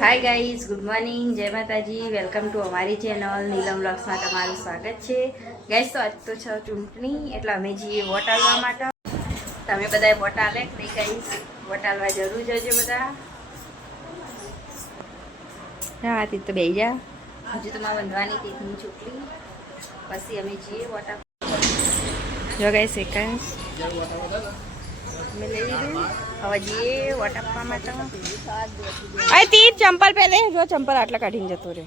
Hi guys, good morning, જય માતાજી, welcome to અમારી ચેનલ નીલમ વ્લોગ્સમાં તમારું સ્વાગત છે. ગાઈઝ, તો આજ તો છે ચૂંટણી, એટલે અમે જઈએ વોટ આલવા માટે. તમે બધા વોટ આલે કે નહીં ગાઈઝ? વોટ આલવા જરૂર જજો બધા. હા, તે તો બેહી જા. હજુ તો મારે બંધવાની તેની છોકરી. પછી અમે જઈએ વોટ આપવા. જો ગાઈઝ એકાંશ મેં લઈ લીધું. હવે જઈએ વોટ આપવા માટે. અરે તીર ચંપલ પહેલે, જો ચંપલ આટલા કાઢીને જતો રે.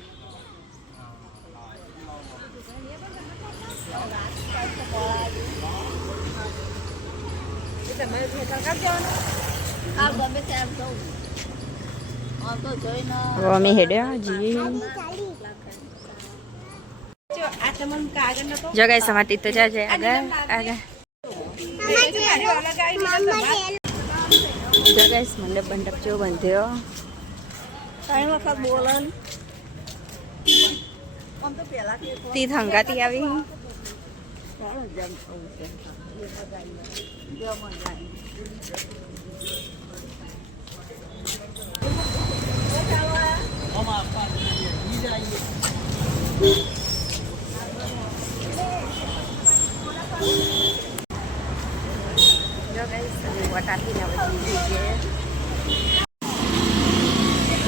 અમે હેડ્યા જઈએ. જો ગાઈસ સમાતી તો જાજે આગળ આગળ. જો ગાઈસ મંડપ બંડપ જો બંધ્યો. તી હંગાતી આવી.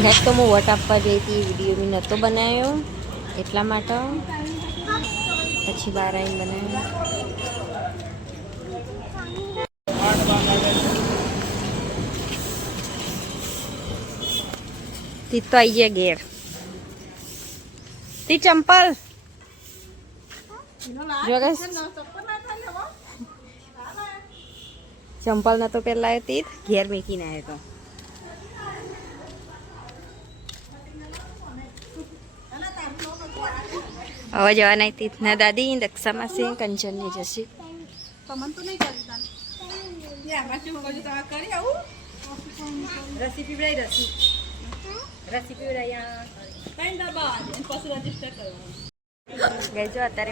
નેક્સ્ટ તો હું વોટ આપવા જઈ હતી, વિડીયો બી નહોતો બનાવ્યો એટલા માટે. પછી બહાર આવીને બનાવ્યો. તી તો આવી ગયા ઘેર. તી ચંપલ જો ગાઈસ ચંપલ નતો પેલા તીત ઘેર મેકીને આવ્યો તો. હવે જવાના તીતના દાદી દક્ષા માસી કંચન ને જશે. રસી પીવડાઈ રસી પીવડાઈ ગઈ જો અત્યારે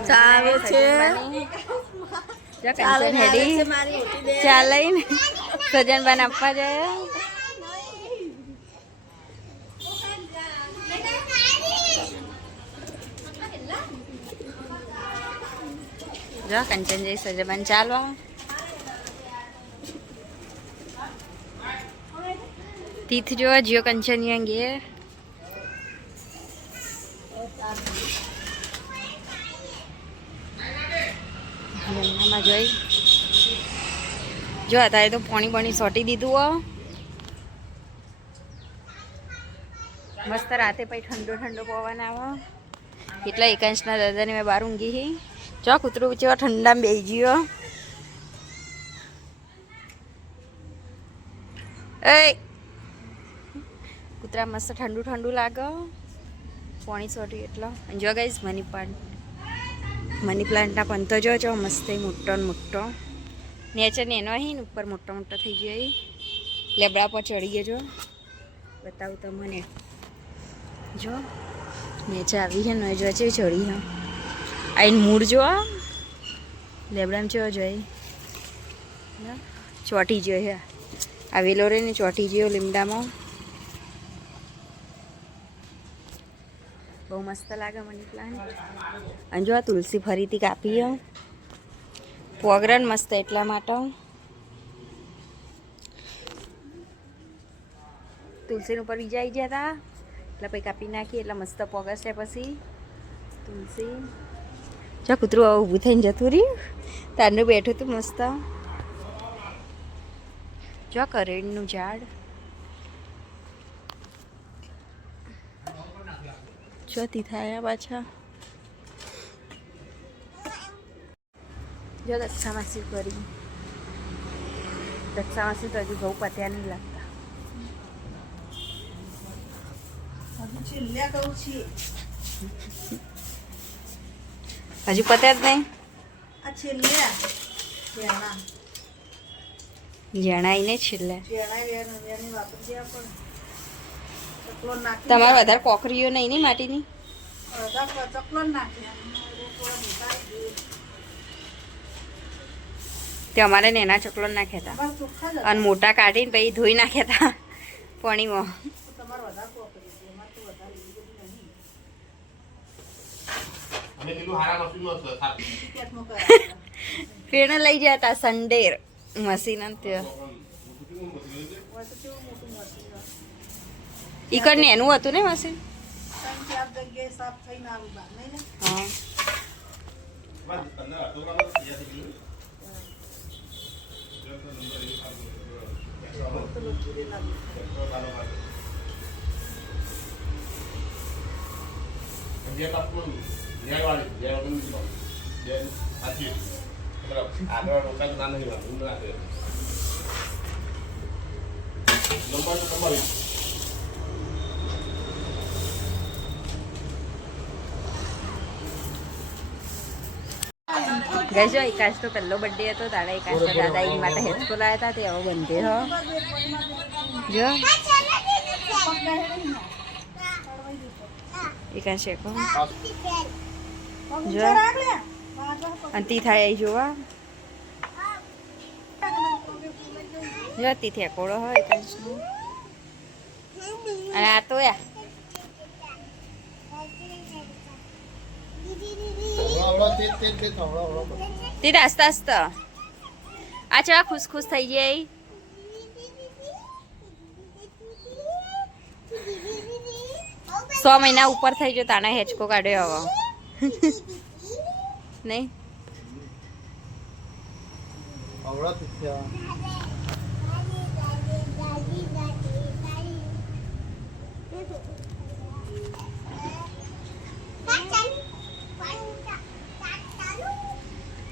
જો કંચન હેડી ચા લઈને સજન બન આપવા જાય. જો કંચન જઈ સજન ચાલવા. તીથ જો જીઓ કંચન ઘેર. જોઈ જો અત્યારે તો પાણી સોટી દીધું હો મસ્ત. રાતે પછી ઠંડો ઠંડો પવન આવે એટલે એકાંશના દાદાને મેં બહાર ઊંઘી. જો કૂતરું જેવા ઠંડામાં બેસી ગયો. એ કૂતરા મસ્ત ઠંડુ ઠંડુ લાગે પાણી સોટ્યું એટલે. જો ગાઈસ મની પ્લાન્ટના પંતો જો મસ્ત મોટો ને મોટો નેચર ને એનો અહીં ઉપર મોટો મોટો થઈ ગયો. લેબડા પર ચડી ગયો. જો બતાવું તમને. જો નેચર આવી છે ને જો છે ચડી હા આઈને મૂળ જો લેબડામાં જો જોઈ ચોટી ગયો હે. આવેલો રે ને ચોટી ગયો લીમડામાં. બહુ મસ્ત લાગે મની પ્લાન્ટ. અને જો આ તુલસી ફરીથી કાપી પોગરન મસ્ત એટલા માટે. તુલસીનું ઉપર બીજા આવી ગયા હતા એટલે પછી કાપી નાખી એટલે મસ્ત પોગસ છે. પછી તુલસી જો કૂતરું ઊભું થઈને જતું રહ્યું. તારનું બેઠું હતું મસ્ત. જો કરેણનું ઝાડ જોતી થાય પાછા. જો દક્ષા માસી કરી. દક્ષા માસી તો હજુ ઘઉં પત્યા નહીં લાગતા. હજુ પત્યા જ નહીં. જણાય ને છેલ્લે તમારે વધારે કોકરીઓ નહીં ને માટીની. તે અમારે નેના ચકલો નાખ્યા હતા અને મોટા કાઢીને પછી ધોઈ નાખ્યા હતા પાણીમાં. પેણ લઈ જતા સંડેર મશીન ત્યાં ઈ કર એનું હતું ને મશીન હા dia tak pun dia wali dia pun dia hati ada bukan tanah ni lah benda ada nombor tu kembali ગઈ જો એકાશ તો પહેલો બર્થડે હતો તારા એકાશ તો દાદા એની માટે હેચકો લાવ્યા હતા તે હવે બંધે હો જો એકાશ શેકો જો અંતી થાય અહીં જોવા જો તીથી એકોડો હોય એકાશનો અને આ તો યા તે આસ્તા આસ્તા આ ચા ખુશ ખુશ થઈ જાય 100 મહિના ઉપર થઈ ગયો તાના હેચકો કાઢ્યો હવે નહીં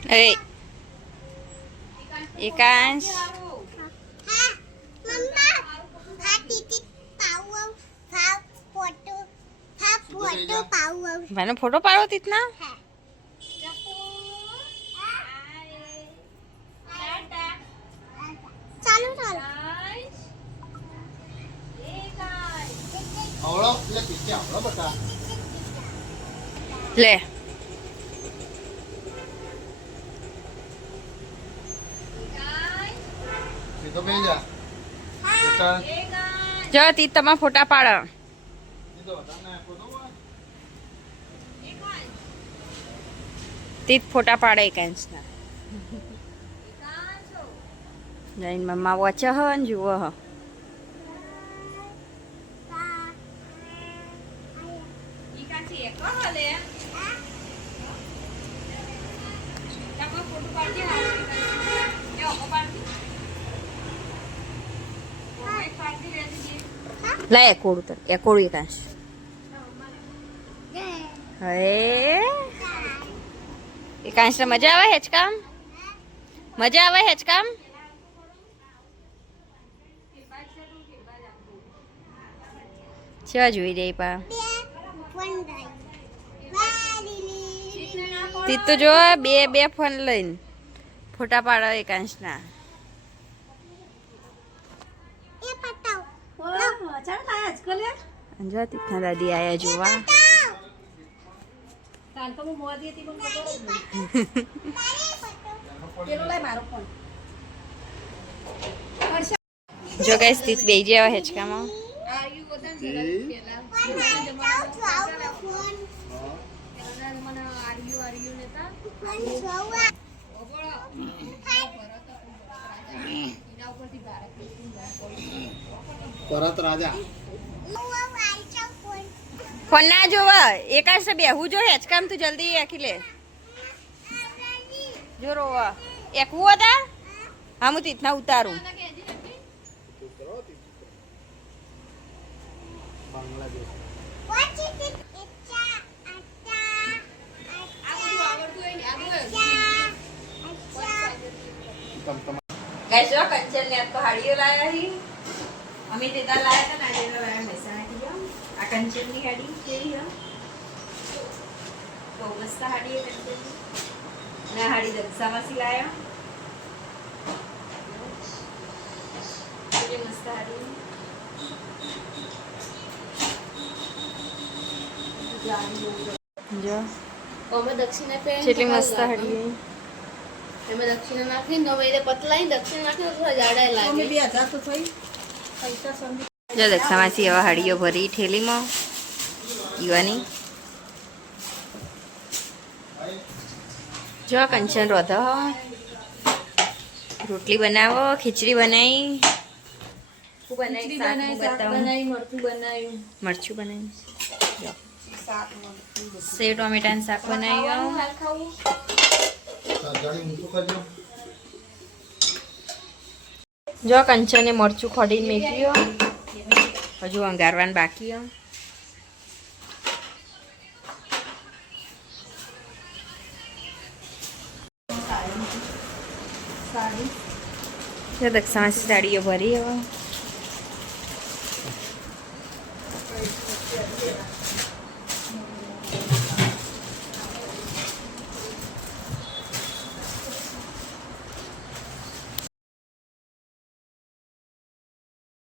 Hey, Ekansh. Mana foto पाड़ो तितना? चालू चालू. आवड़ा ले पीछे आवड़ा बता ले. तो भेजा જો તી તમા ફોટા પાડો તી ફોટા પાડે એકાંશ ના જઈને મમ્મા વોચે હ ને જુઓ હ લા એકોડું તર એકોડું એકાંશ હે એકાંશ મજા આવે હેચકામ મજા આવે હેચકામ ચા જોઈ રહી પા તી તો જો બે ફોન લઈને ફોટા પાડો એકાંશના જો તીથા દાદી આયા જોવા જો ગાઈસ તીત બેહી ગયા હેચકામાં ભરત રાજા ફોન ના જોવા એકાશ બેહું જો હેચકામ તું જલ્દી એકી લે જો રોવા એકવું હતા હા હું તીથના ઉતારું ગાઈસ જો કંચન ને તો હાડીઓ લાયા હી અમે તેતા લાયા હતા નાડેલો લાયા મહેસાણા થી આ કંચન ની હાડી કેવી હ તો મસ્ત હાડી હે કંચન ના હાડી દક્ષામાંથી લાયા ये मस्त हाड़ी जो અમે દક્ષિણા પે કેટલી મસ્ત હાડી અમે દક્ષિણા નાખી નો વેરે પતલાઈ દક્ષિણા નાખી તો જાડા લાગે અમે બે હતા તો થઈ પૈસા સંધી જો દક્ષામાંથી એવા હાડીઓ ભરી ઠેલીમાં ઈવાની જો કંચન રોધો રોટલી બનાવો ખીચડી બનાવી શું બનાવી શાક બતાવું મરચું બનાવ્યું મરચું બનાવી સેવ ટોમેટાનું શાક બનાવ્યું જો કંચને મરચું ખોડીને મેક્યું હજુ અંગારવાનું બાકી દક્ષામાં સાડીઓ ભરી હવે